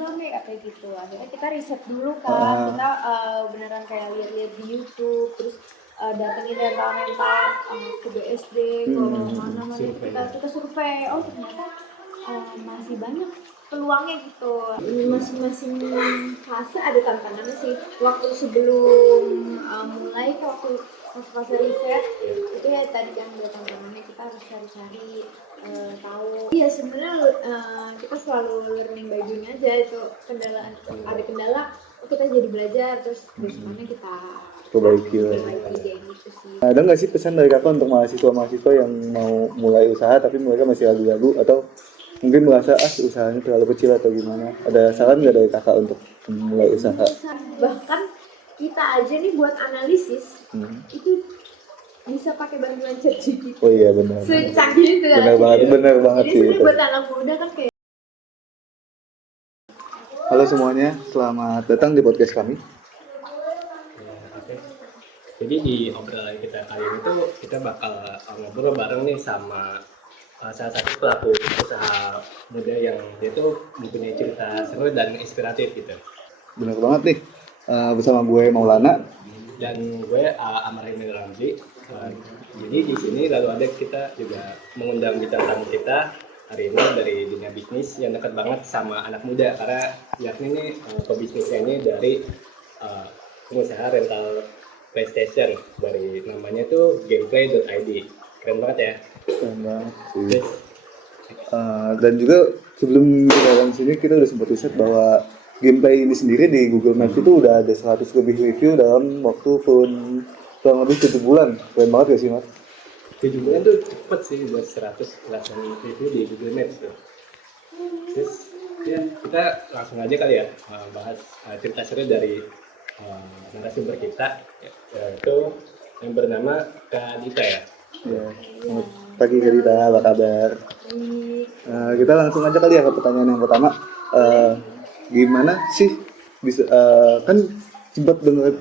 rame kayak gitu. Akhirnya kita riset dulu kan, kita beneran kayak lihat-lihat di YouTube, terus datengin rental-rental ke BSD, ke mana-mana kita survei. Oh ternyata masih banyak peluangnya gitu. Masing-masing fase ada tantangannya sih. Waktu sebelum mulai waktu fase riset itu ya tadi kan ada tantangannya, kita harus cari-cari tahu. Iya sebenarnya kita selalu learning by doing aja. Itu ada kendala kita jadi belajar, terus semuanya kita perbaiki gitu sih. Ada nggak sih pesan dari kakak untuk mahasiswa yang mau mulai usaha tapi mereka masih ragu-ragu atau mungkin merasa usahanya terlalu kecil atau gimana? Ada saran nggak dari kakak untuk mulai usaha? Bahkan kita aja nih buat analisis itu bisa pakai bantuan ChatGPT. Oh iya benar. Secanggih itu kan. Benar banget jadi sih. Jadi buat anak muda kan kayak. Halo semuanya, selamat datang di podcast kami. Jadi di obrolan kita kali ini tuh kita bakal ngobrol bareng nih sama salah satu pelaku usaha muda yang dia tuh mempunyai cerita seru dan inspiratif gitu. Benar banget nih, bersama gue Maulana dan gue Amarahin Ramzi. Jadi di sini lalu ada kita juga mengundang bintang tamu kita hari ini dari dunia bisnis yang dekat banget sama anak muda, karena yakni nih pebisnisnya ini dari pengusaha rental PlayStation, dari namanya tuh gameplay.id. Keren banget ya. Keren banget sih. Dan juga sebelum kita datang sini kita udah sempat riset bahwa gameplay ini sendiri di Google Maps itu udah ada 100 lebih review dalam waktu kurang lebih 7 bulan. Keren banget gak sih Mas? 7 bulan tuh cepet sih buat 100 review di Google Maps tuh. Terus ya kita langsung aja kali ya bahas cerita seru dari narasumber kita, yaitu yang bernama Kak Dita ya. Ya, selamat pagi Kak Dita, apa kabar? Kita langsung aja kali ya ke pertanyaan yang pertama. Gimana sih bisa kan sempat dengar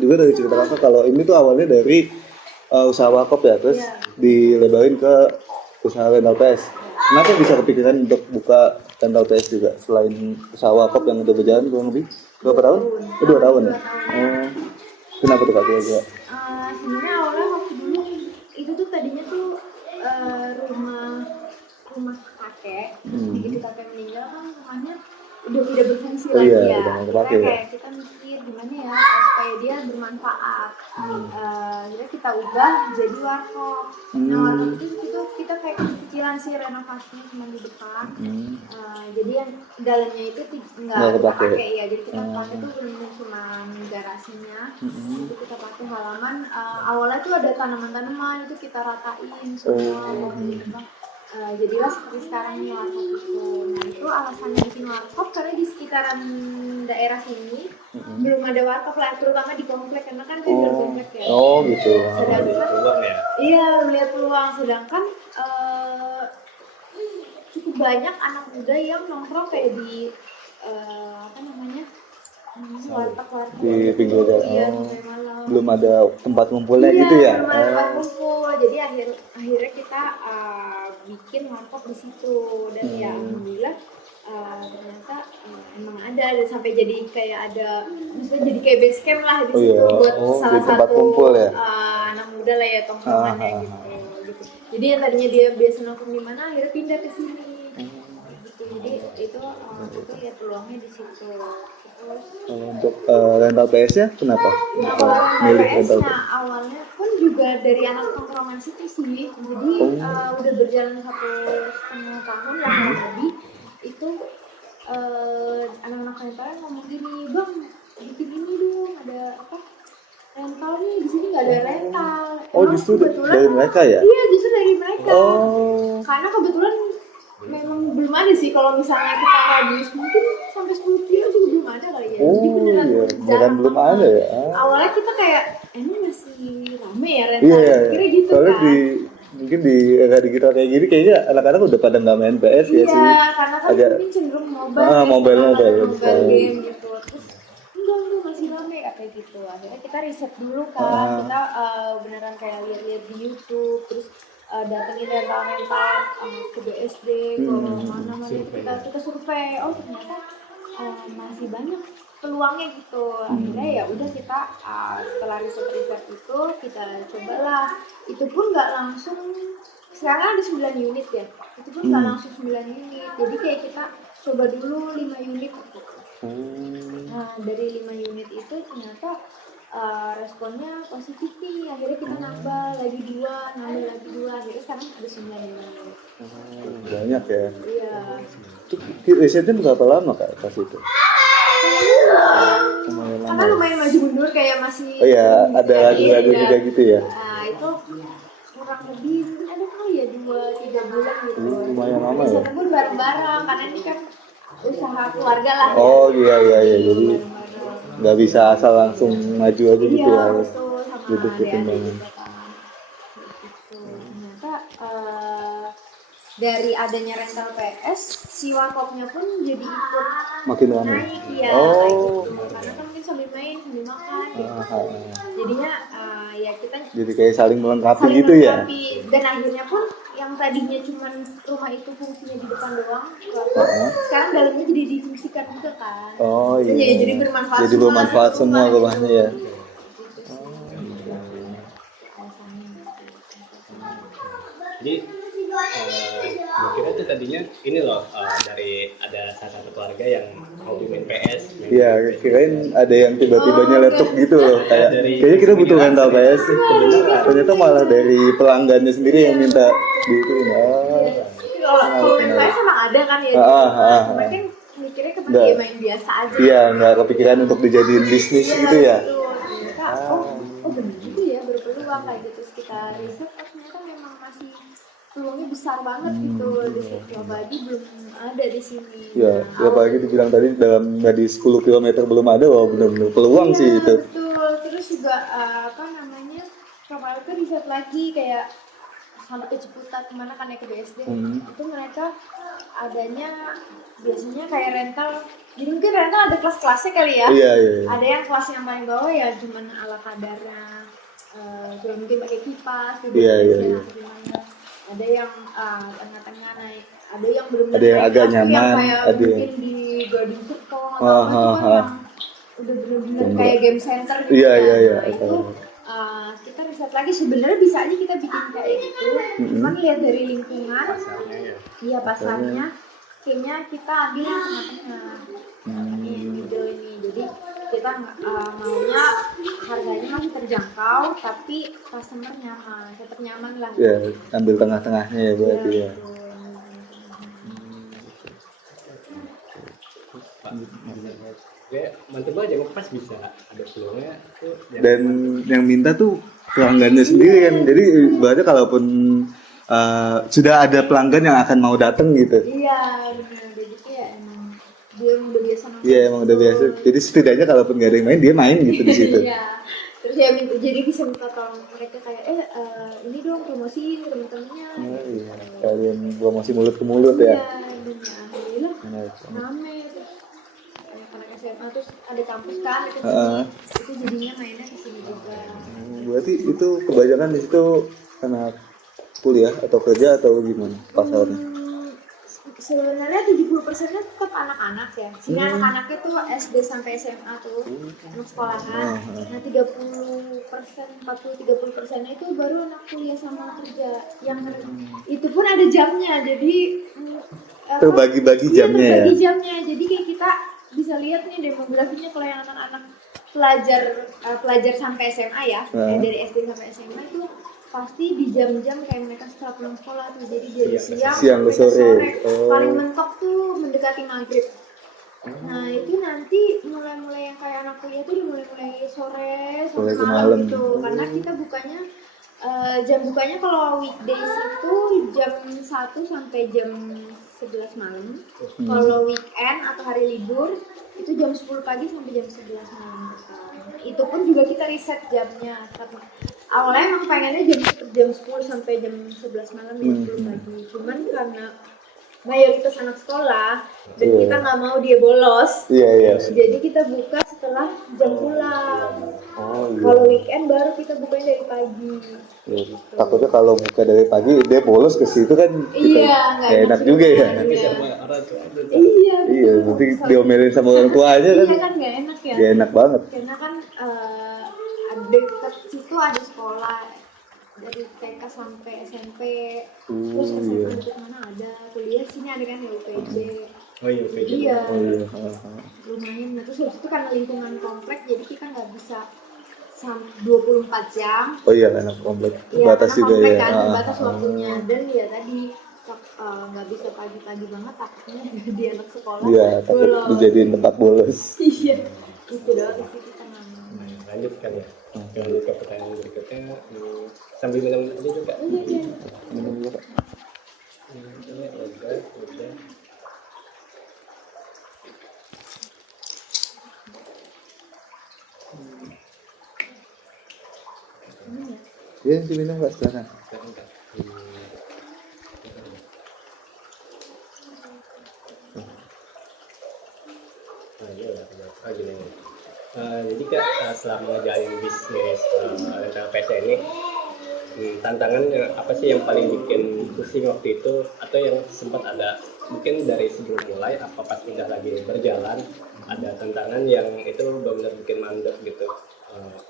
juga dari cerita kakak kalau ini tuh awalnya dari usaha warkop ya, terus dilebarin ke usaha rental PS. Kenapa bisa kepikiran untuk buka rental PS juga selain usaha warkop yang udah berjalan kurang lebih berapa tahun? 2 tahun ya. Kenapa tuh Kak kira-kira? Sebenarnya awalnya waktu dulu itu tuh tadinya tuh rumah kakek. Begitu kakek meninggal kan rumahnya udah tidak berfungsi lagi ya. Kayak kita mikir gimana ya supaya dia bermanfaat. Jadi kita ubah jadi warkop. Nah warkop itu kita kayak kecil-kecilan sih renovasinya cuma di depan. Jadi yang dalamnya itu nggak pakai ya. Jadi kita pakai tuh benar cuma garasinya. Itu kita pakai halaman. Awalnya tuh ada tanaman-tanaman itu kita ratain semua jadilah seperti sekarang nih warkop itu. Nah itu alasannya bikin warkop karena di sekitaran daerah sini belum ada warkop lah, terutama di komplek karena kan tinggal komplek ya. Oh gitu. Peluang ya. Iya melihat peluang, sedangkan cukup banyak anak muda yang nongkrong kayak di warteg di pinggir jalan. Belum ada tempat ngumpulnya gitu ya? Belum ada tempat ngumpul. Jadi akhirnya kita bikin warkop di situ dan ya alhamdulillah ternyata emang ada sampai jadi kayak ada, maksudnya jadi kayak base camp lah di situ buat salah satu kumpul, ya? Anak muda lah ya tongkrongannya gitu. Jadi yang tadinya dia biasa nongkrong di mana akhirnya pindah ke sini. Gitu. Jadi itu ya peluangnya di situ. Untuk rental PS-nya kenapa? Milih rental PS? Awalnya pun juga dari anak tongkrongan situ sih. Jadi udah berjalan 1,5 tahun lah kurang lebih. Itu anak-anak rental ngomong gini, "Bang, bikin ini dong, ada apa? Rental nih, di sini nggak ada rental." Justru dari mereka ya? Iya, justru dari mereka. Karena kebetulan memang belum ada sih, kalau misalnya kita radius mungkin sampai 10 kilo juga belum ada kali ya. Jadi beneran belum ada ya. Awalnya kita kayak ini masih rame ya rental. Kira gitu soalnya kan. Mungkin di era digital kayak gini kayaknya anak-anak udah pada nggak main PS ya sih. Iya, karena kan mungkin cenderung mobile game gitu. Terus enggak masih rame kayak gitu. Akhirnya kita riset dulu kan. Kita beneran kayak lihat-lihat di YouTube, terus datengin rental ke BSD, ke mana-mana kita survei. Oh ternyata masih banyak peluangnya gitu. Akhirnya ya udah kita setelah riset itu kita cobalah. Itu pun nggak langsung, sekarang ada 9 unit ya, itu pun nggak langsung 9 unit, jadi kayak kita coba dulu 5 unit gitu. Nah dari 5 unit itu ternyata responnya positif nih, akhirnya kita nambah lagi 2, akhirnya sekarang ada 9 unit. Banyak ya. Iya. Itu risetnya berapa lama Kak pas itu? Karena lumayan maju mundur kayak masih. Oh iya, ada lagu-lagu juga gitu ya. Nah itu kurang lebih ada kali ya 2-3 bulan gitu. Lumayan lama ya. Risetnya pun bareng-bareng karena ini kan usaha keluarga lah. Oh iya, jadi nggak bisa asal langsung maju aja gitu ya, harus butuh-butuh banget. Ternyata dari adanya rental PS, si warkopnya pun jadi ikut Makin lama. naik ya. Oh. Karena kan mungkin sambil main, sambil makan gitu. Jadinya ya kita Jadi kayak saling melengkapi saling gitu ya. melengkapi. Dan akhirnya pun yang tadinya cuman rumah itu fungsinya di depan doang, sekarang dalamnya jadi difungsikan juga kan. Oh iya. Jadi bermanfaat. Jadi bermanfaat semua rumahnya ya. Jadi kira tuh tadinya ini loh, dari ada salah satu keluarga yang hobi main PS. Iya, kirain ada yang tiba-tiba nyeletuk gitu loh. Kayaknya kita butuh rental PS sih. Ternyata malah dari pelanggannya sendiri yang minta diituin. Kalau main PS emang ada kan ya. Cuma kan mikirnya ke dia main biasa aja. Iya, nggak kepikiran untuk dijadiin bisnis gitu ya. Oh benar gitu ya, berpeluang kayak gitu. Terus kita riset, ternyata memang masih peluangnya besar banget gitu di situ, apalagi belum ada di sini. Ya, apalagi dibilang tadi dalam radius 10 km belum ada, wah benar-benar peluang sih itu. Betul, terus juga kemarin tuh riset lagi kayak sampai ke Ciputat kemana kan ya, ke BSD. Itu mereka adanya biasanya kayak rental, jadi mungkin rental ada kelas-kelasnya kali ya. Iya. Ada yang kelas yang paling bawah ya cuman ala kadarnya, cuma mungkin pakai kipas gitu. Iya. Ada yang tengah-tengah naik, ada yang belum ada yang agak nyaman, yang kayak ada mungkin di Garden Circle atau apa itu kan yang udah bener-bener kayak game center gitu. Iya. Nah, itu kita riset lagi, sebenarnya bisa aja kita bikin kayak gitu, cuman lihat dari lingkungan, iya pasarnya, kayaknya kita ambil yang tengah-tengah, ini yang middle ini, jadi kita maunya harganya masih terjangkau tapi customer nyaman, tetap nyaman lah. Ya, ambil tengah-tengahnya ya berarti ya. Ya, mantep aja pas bisa ada peluangnya tuh. Dan yang minta tuh pelanggannya sendiri kan, jadi berarti kalaupun sudah ada pelanggan yang akan mau datang gitu. Iya benar, jadi kayak emang dia udah biasa nonton. Iya emang udah biasa, jadi setidaknya kalaupun nggak ada yang main, dia main gitu di situ. Iya, terus ya jadi bisa minta tolong mereka kayak ini dong promosiin temen-temennya. Iya, kalian promosi mulut ke mulut ya. Iya, alhamdulillah rame. Anak SMA terus ada kampus kan dekat sini, itu jadinya mainnya ke sini juga. Berarti itu kebanyakan di situ anak kuliah atau kerja atau gimana pasarnya? Sebenarnya 70%-nya tetap anak-anak ya. Sini anak-anaknya tuh SD sampai SMA tuh anak sekolahan. Nah 30%-nya itu baru anak kuliah sama kerja. Yang itu pun ada jamnya, jadi terbagi-bagi jamnya ya. Terbagi jamnya, jadi kayak kita bisa lihat nih demografinya kalau yang anak-anak pelajar sampai SMA ya, dari SD sampai SMA itu pasti di jam-jam kayak mereka setelah pulang sekolah tuh, jadi dari siang ke sore. Paling mentok tuh mendekati maghrib. Nah itu nanti mulai yang kayak anak kuliah tuh mulai sore sampai malam gitu, karena kita bukanya jam bukanya kalau weekdays itu jam 1 sampai jam 11 malam. Kalau weekend atau hari libur itu jam 10 pagi sampai jam 11 malam. Itu pun juga kita riset jamnya. Awalnya emang pengennya jam 10 sampai jam 11 malam, jam 10 pagi. Cuman karena mayoritas anak sekolah dan kita nggak mau dia bolos. Jadi kita buka setelah jam pulang. Kalau weekend baru kita bukanya dari pagi. Takutnya kalau buka dari pagi dia bolos ke situ kan, nggak enak juga ya. marah tuh. Iya, Iya, nanti diomelin sama orang tuanya kan. Iya kan nggak enak ya. Gak enak banget. Karena kan dekat situ ada sekolah dari TK sampai SMP. Terus Iya. SMA dekat mana ada. Kuliah sini ada kan ya UPJ. Oh iya, kayak gitu. Iya. Oh iya. Lumayan. Nah, terus habis itu karena lingkungan komplek jadi kita nggak bisa 24 jam. Oh iya, anak komplek. Iya, Batas karena juga komplek ya. kan terbatas waktunya. Dan ya tadi nggak bisa pagi-pagi banget takutnya di anak sekolah. Iya, takut bolos. dijadiin tempat bolos. Iya, itu doang sih kita ngomong. Lanjut kan ya. Lanjut ke pertanyaan berikutnya. Sambil minum aja juga. Minum dulu, Pak. Udah. Iya, diminum Pak, silakan. Jadi Kak, selama ngejalanin bisnis rental PC ini, tantangan apa sih yang paling bikin pusing waktu itu, atau yang sempat ada mungkin dari sebelum mulai apa pas udah lagi berjalan ada tantangan yang itu benar-benar bikin mandek gitu,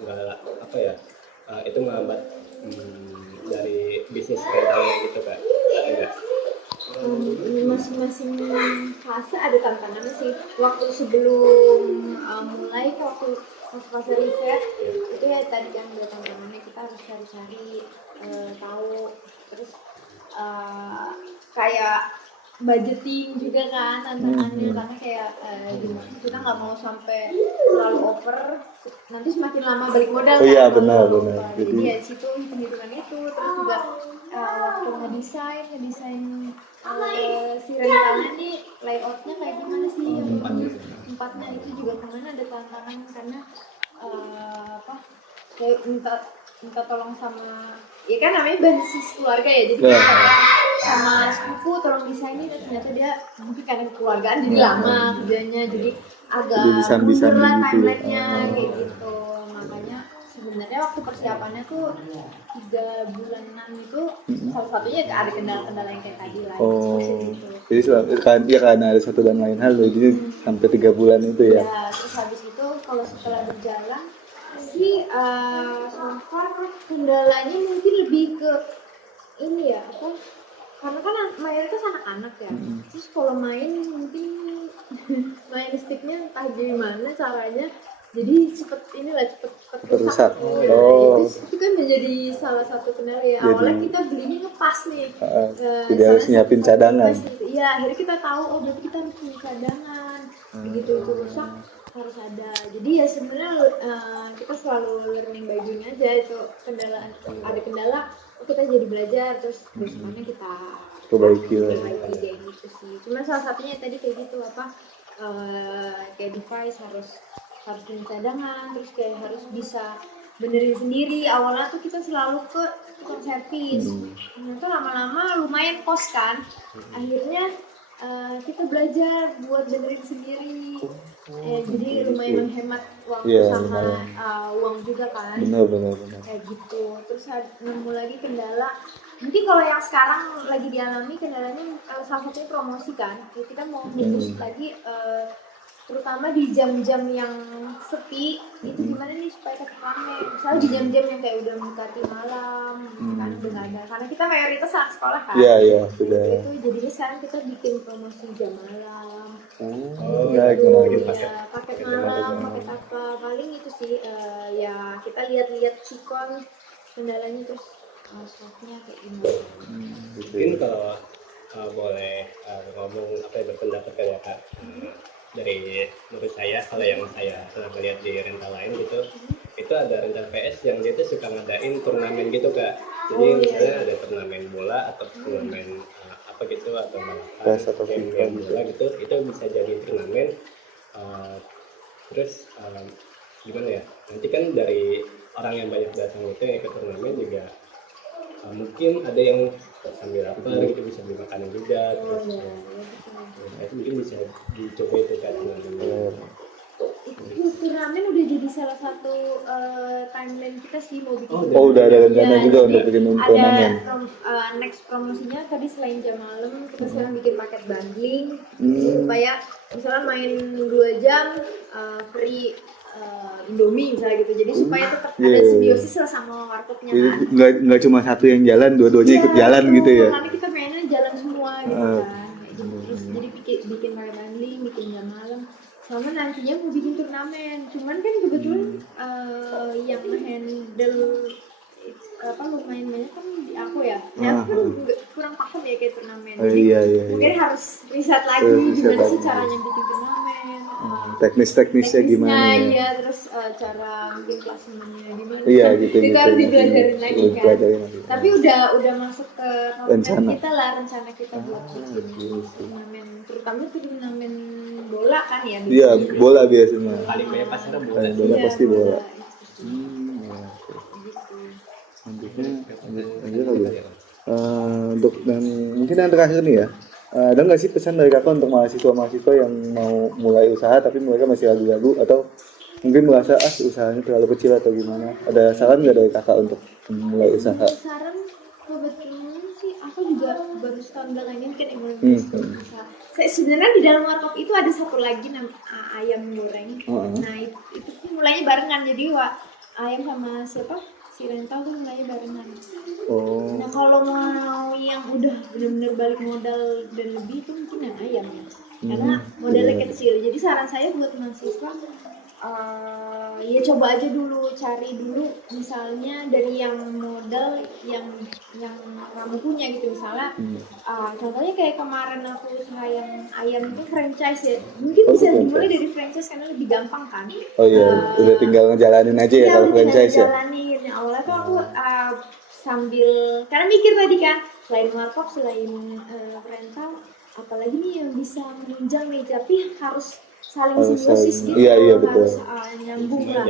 nggak apa ya, itu menghambat dari bisnis rentalnya gitu Kak? Enggak? Masing-masing fase ada tantangannya sih. Waktu sebelum mulai waktu fase riset itu ya tadi kan ada tantangannya, kita harus cari-cari tahu, terus kayak budgeting juga kan tantangannya, karena kayak kita nggak mau sampai terlalu over, nanti semakin lama balik modal. Oh iya, kan, benar. jadi ya situ hitung-hitungan itu. Terus juga waktu ngedesain si rentalnya nih layoutnya kayak gimana sih, yang tempatnya itu juga kemana ada tantangan, karena kayak minta tolong sama, ya kan namanya basis keluarga ya, jadi sama sepupu tolong desainin, dan ternyata dia mungkin karena kekeluargaan jadi lama kerjanya, jadi agak mundur lah timelinenya kayak gitu. Makanya sebenarnya waktu persiapannya tuh 3 bulanan itu salah satunya ada kendala-kendala yang kayak tadi lah. Jadi ya karena ada satu dan lain hal, jadi sampai 3 bulan itu ya. Ya, terus habis itu kalau setelah berjalan sih so far kendalanya mungkin lebih ke ini ya, karena kan mayoritas anak-anak ya. Terus kalau main mungkin main sticknya entah gimana caranya, jadi cepet rusak. Itu kan menjadi salah satu kendala ya. Awalnya kita belinya ngepas nih. Jadi harus nyiapin cadangan. Iya, akhirnya kita tahu berarti kita harus punya cadangan. Begitu itu rusak harus ada. Jadi ya sebenarnya kita selalu learning by doing aja. Itu ada kendala, kita jadi belajar, terus mana kita perbaiki kayak gitu sih. Cuma salah satunya tadi kayak gitu kayak device harus punya cadangan, terus kayak harus bisa benerin sendiri. Awalnya tuh kita selalu ke tukang servis, ternyata lama-lama lumayan kos kan, akhirnya kita belajar buat benerin sendiri. Jadi lumayan menghemat waktu sama uang juga kan. Benar. Kayak gitu. Terus nemu lagi kendala. Mungkin kalau yang sekarang lagi dialami kendalanya salah satunya promosi kan. Jadi kita mau ngeboost lagi, terutama di jam-jam yang sepi, itu gimana nih supaya tetap rame. Misalnya di jam-jam yang kayak udah mendekati malam, kan udah nggak ada. Karena kita mayoritas anak sekolah kan. Iya, sudah. Itu jadinya sekarang kita bikin promosi jam malam. Paket malam, paket apa, paling itu sih ya kita lihat-lihat sikon kendalanya, terus softnya kayak gimana. Mungkin kalau boleh ngomong apa yang berpendapat kan ya Kak, dari menurut saya, kalau yang saya pernah melihat di rental lain gitu, itu ada rental PS yang dia tuh suka ngadain turnamen gitu Kak. Jadi misalnya ada turnamen bola atau turnamen apa gitu, atau balapan game bola gitu, itu bisa jadi turnamen. Terus gimana ya, nanti kan dari orang yang banyak datang itu yang ikut turnamen juga mungkin ada yang sambil lapar gitu bisa beli makanan juga, terus itu mungkin bisa dicoba itu kan. turnamen udah jadi salah satu timeline kita sih mau bikin. Oh, udah ada rencana Ya, juga jadi untuk bikin turnamen. ada next promosinya tadi selain jam malam kita sekarang bikin paket bundling Hmm. supaya misalnya main 2 jam free Indomie misalnya gitu. Jadi supaya tetap ada Yeah. simbiosis lah sama warkopnya Jadi kan. nggak cuma satu yang jalan, dua-duanya ikut jalan betul. gitu ya. Karena kita pengennya jalan semua gitu Ah. kan. Kayak gitu. Terus jadi bikin paket bundling, bikin jam malam. Sama nantinya mau bikin turnamen. Cuman kan kebetulan yang handle lumayan banyak kan di aku ya. Ya aku kan kurang paham ya kayak turnamen. Jadi Iya. mungkin harus riset lagi Riset gimana sih lagi. caranya bikin turnamen. Teknisnya gimana ya? Iya, terus cara bikin klasemennya gimana. Iya gitu. Itu harus dipelajarin lagi kan. Dipelajarin lagi. Tapi udah masuk ke Rencana. kita lah, rencana kita buat bikin gitu. turnamen, terutama turnamen bola kan ya. Iya, bola biasanya. Paling banyak pasti bola. Paling banyak pasti bola. Ya, Ya, oke. gitu. Selanjutnya lanjut kali ya. Untuk dan mungkin yang terakhir nih ya, ada nggak sih pesan dari kakak untuk mahasiswa yang mau mulai usaha tapi mereka masih ragu-ragu atau mungkin merasa usahanya terlalu kecil atau gimana? Ada saran nggak dari kakak untuk mulai usaha? Saran kebetulan sih aku juga baru setahun belakangan ini kan yang mulai usaha. Sebenarnya di dalam warkop itu ada satu lagi ayam goreng. Nah itu mulainya barengan, jadi ayam sama siapa? Si rental tuh mulainya barengan. Oh. Nah kalau mau yang udah benar-benar balik modal dan lebih itu mungkin yang ayam ya, karena modalnya kecil. Jadi saran saya buat mahasiswa ya coba aja dulu, cari dulu misalnya dari yang modal yang kamu punya gitu. Misalnya contohnya kayak kemarin aku usaha yang ayam itu franchise ya, mungkin bisa dimulai dari franchise karena lebih gampang kan. Oh iya, udah tinggal ngejalanin aja ya kalau franchise ya. Jalanin. Awalnya tuh aku sambil karena mikir tadi kan, selain warkop, selain rental, apalagi nih yang bisa menunjang nih, tapi harus saling simbiosis gitu. Iya, betul. Harus nyambung lah.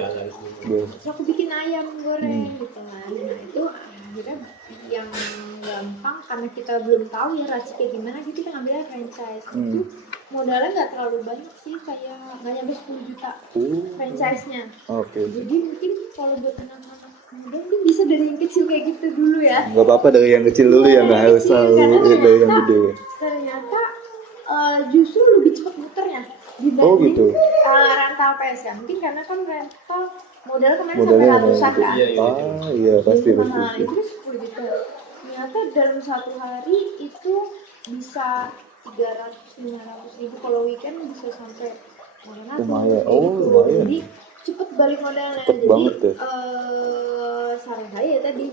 Terus aku bikin ayam goreng gitu kan. Nah itu akhirnya yang gampang karena kita belum tahu ya raciknya gimana, jadi kita ngambilnya franchise. Itu modalnya nggak terlalu banyak sih, kayak nggak nyampe 10 juta franchise-nya. Oke. Jadi mungkin kalau buat anak-anak muda mungkin bisa dari yang kecil kayak gitu dulu ya. Nggak apa-apa dari yang kecil dulu ya, nggak harus selalu dari yang gede. Ternyata justru lebih cepat muternya dibanding gitu. rental PS ya. Mungkin karena kan rental modal kemarin sampai ratusan kan. Iya pasti. Nah itu 10 juta. Ternyata dalam satu hari itu bisa 300-500 ribu, kalau weekend bisa sampai lumayan. Lumayan. Jadi cepet balik modalnya. Cepet Jadi banget ya. saran saya tadi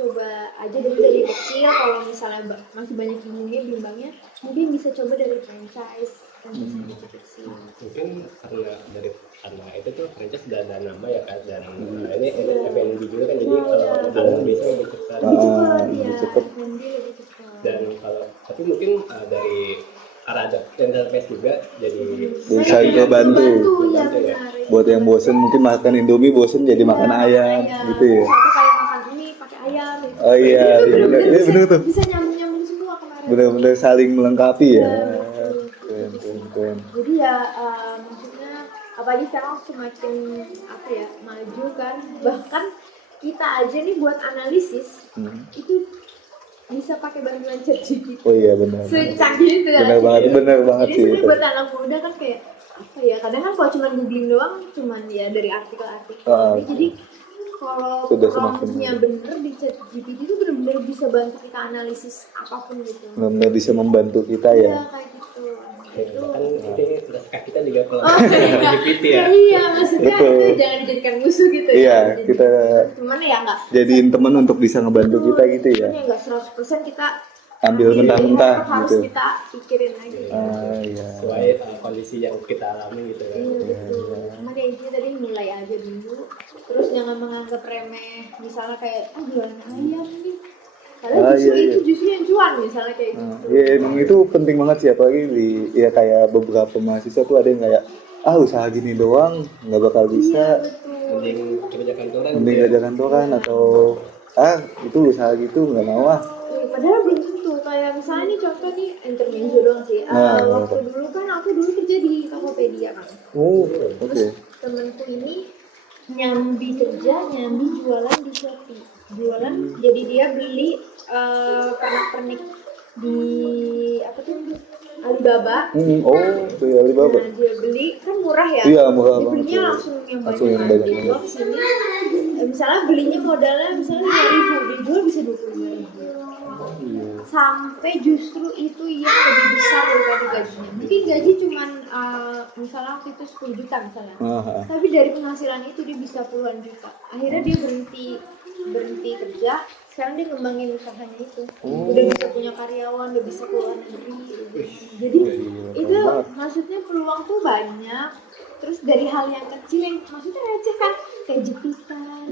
coba aja dulu dari kecil. Kalau misalnya masih banyak bimbangnya mungkin bisa coba dari franchise kecil. Mungkin karena itu tuh franchise udah ada nama ya kan, dan ini F&B juga kan, jadi kalau biasanya lebih cepat. Lebih cepat. Dan kalau tapi mungkin dari arah enterprise juga jadi bisa kebantu. Ya, Buat yang bosen mungkin makan Indomie, bosen jadi makan ayam gitu ya. Satu kayak makan ini pakai ayam gitu. Oh iya, bener tuh. Bisa nyambung semua kemarin. Bener-bener saling melengkapi ya. Keren. Jadi ya maksudnya apalagi sekarang semakin maju kan, bahkan kita aja nih buat analisis itu bisa pakai bantuan ChatGPT. Oh iya benar. Secanggih itu kan. Benar banget Jadi sih sebenarnya itu. buat anak muda kan kayak kadang kan kalau cuma googling doang cuman ya dari artikel-artikel. Jadi kalau promptnya bener di ChatGPT itu benar-benar bisa bantu kita analisis apapun gitu. Benar bisa membantu kita ya. Iya kayak gitu. Itu kan ini kita juga kalau GPT ya. Iya, maksudnya itu jangan dijadikan musuh gitu ya. Iya, kita cuman ya enggak jadiin teman untuk bisa ngebantu kita gitu ya. Cuman ya enggak 100% kita ambil mentah-mentah harus gitu. kita pikirin lagi. Iya. Sesuai kondisi yang kita alami gitu kan. Iya betul. Cuma kayak gitu tadi mulai aja dulu. Terus jangan menganggap remeh. Misalnya kayak jualan ayam nih. Padahal justru yang cuan misalnya kayak gitu. Ya emang itu penting banget sih, apalagi ya kayak beberapa mahasiswa tuh ada yang kayak usaha gini doang nggak bakal bisa. Mending kerja kantoran. Mending kerja kantoran atau itu usaha gitu nggak mau sih, padahal belum tentu. Kayak misalnya nih contoh nih intermezzo doang sih. Waktu dulu kan aku kerja di Tokopedia kan. Oh, Terus temenku ini nyambi jualan di Shopee. Jualan, jadi dia beli pernak-pernik di apa tuh Alibaba. Oh, itu ya Alibaba. Nah, dia beli kan murah ya. Iya, murah dia banget. belinya langsung yang banyak. Dijual ke sini. Misalnya belinya modalnya misalnya 5.000, dijual bisa 25.000. Sampai justru itu yang lebih besar daripada gajinya. Mungkin gaji cuman misalnya waktu itu 10 juta misalnya. Tapi dari penghasilan itu dia bisa puluhan juta. Akhirnya dia berhenti kerja. Sekarang dia ngembangin usahanya itu. Udah bisa punya karyawan, udah bisa keluar negeri. Jadi itu maksudnya peluang tuh banyak. Terus dari hal yang kecil yang maksudnya receh kan, kayak jepitan,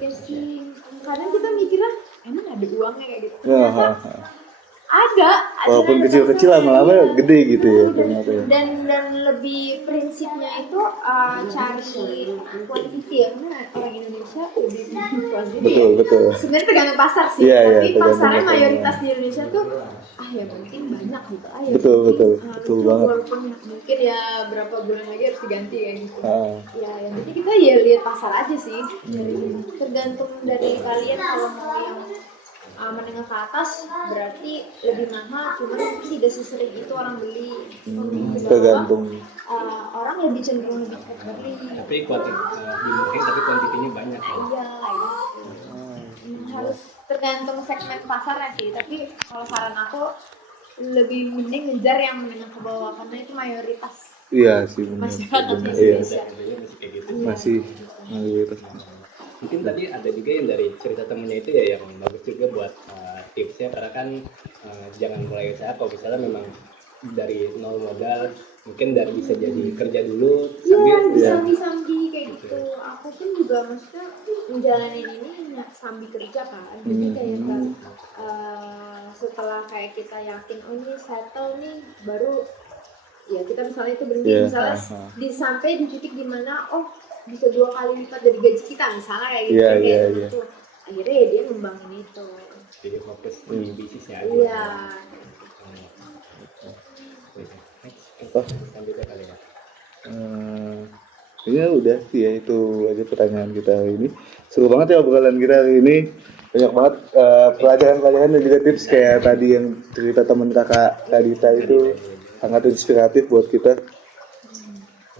casing. Kadang kita mikirnya emang ada uangnya kayak gitu. Ada. Walaupun kecil-kecil lama-lama gede gitu ya ternyata ya. Dan lebih prinsipnya itu cari quantity ya, karena orang Indonesia lebih quantity. Betul. Sebenarnya tergantung pasar sih, tapi pasarnya mayoritas di Indonesia tuh yang penting banyak gitu. Betul banget. Walaupun mungkin ya berapa bulan lagi harus diganti kayak gitu. Ya yang penting kita ya lihat pasar aja sih. Tergantung dari kalian kalau mau yang menengah ke atas berarti lebih mahal, cuman tidak sesering itu orang beli. Tergantung. Orang lebih cenderung lebih cepat beli. Tapi kuantitinya banyak. Iya. Harus tergantung segmen pasarnya sih. Tapi kalau saran aku lebih mending ngejar yang menengah ke bawah karena itu mayoritas. Iya sih. Masyarakat Indonesia. Masih mayoritas. Mungkin tadi ada juga yang dari cerita temennya itu ya yang bagus juga buat tipsnya, karena kan jangan mulai usaha kalau misalnya memang dari nol modal, mungkin dari bisa jadi kerja dulu sambil sambil kayak gitu. Aku pun juga maksudnya menjalani ini sambil kerja kan, jadi kayak setelah kayak kita yakin ini settle nih, baru ya kita misalnya itu berhenti misalnya sampai di titik dimana bisa 2 kali lipat dari gaji kita misalnya kayak gitu. Akhirnya ya dia ngembangin itu. Jadi fokus di bisnisnya aja. Iya. Selanjutnya kali ya. Ya udah sih ya, itu aja pertanyaan kita hari ini. Seru banget ya obrolan kita hari ini. Banyak banget pelajaran-pelajaran dan juga tips kayak tadi yang cerita teman kakak Kadita itu sangat inspiratif buat kita.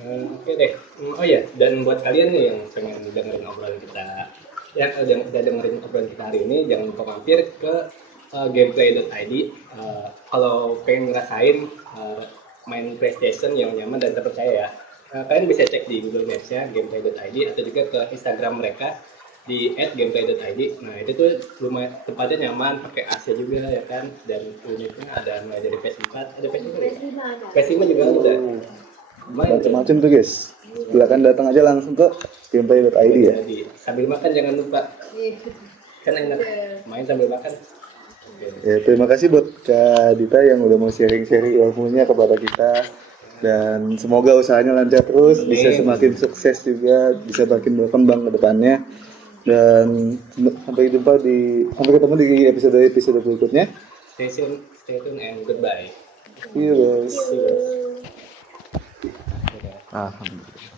Oke deh. Oh ya, dan buat kalian nih yang pengen dengerin obrolan kita, udah dengerin obrolan kita hari ini, jangan lupa mampir ke gameplay.id. Kalau pengen ngerasain main PlayStation yang nyaman dan terpercaya ya, kalian bisa cek di Google Maps-nya gameplay.id atau juga ke Instagram mereka di @gameplay.id. Nah itu tuh lumayan tempatnya nyaman, pakai AC juga ya kan, dan unitnya ada mulai dari PS4, ada PS5 juga ada. Macam-macam tuh guys. Silakan datang aja langsung ke gameplay.id ya. Sambil makan jangan lupa. Kan enak main sambil makan. Ya, terima kasih buat Kak Dita yang udah mau sharing-sharing ilmunya kepada kita, dan semoga usahanya lancar terus, bisa semakin sukses juga, bisa makin berkembang ke depannya, dan sampai ketemu di episode berikutnya. Stay tuned and goodbye. See you guys. Alhamdulillah.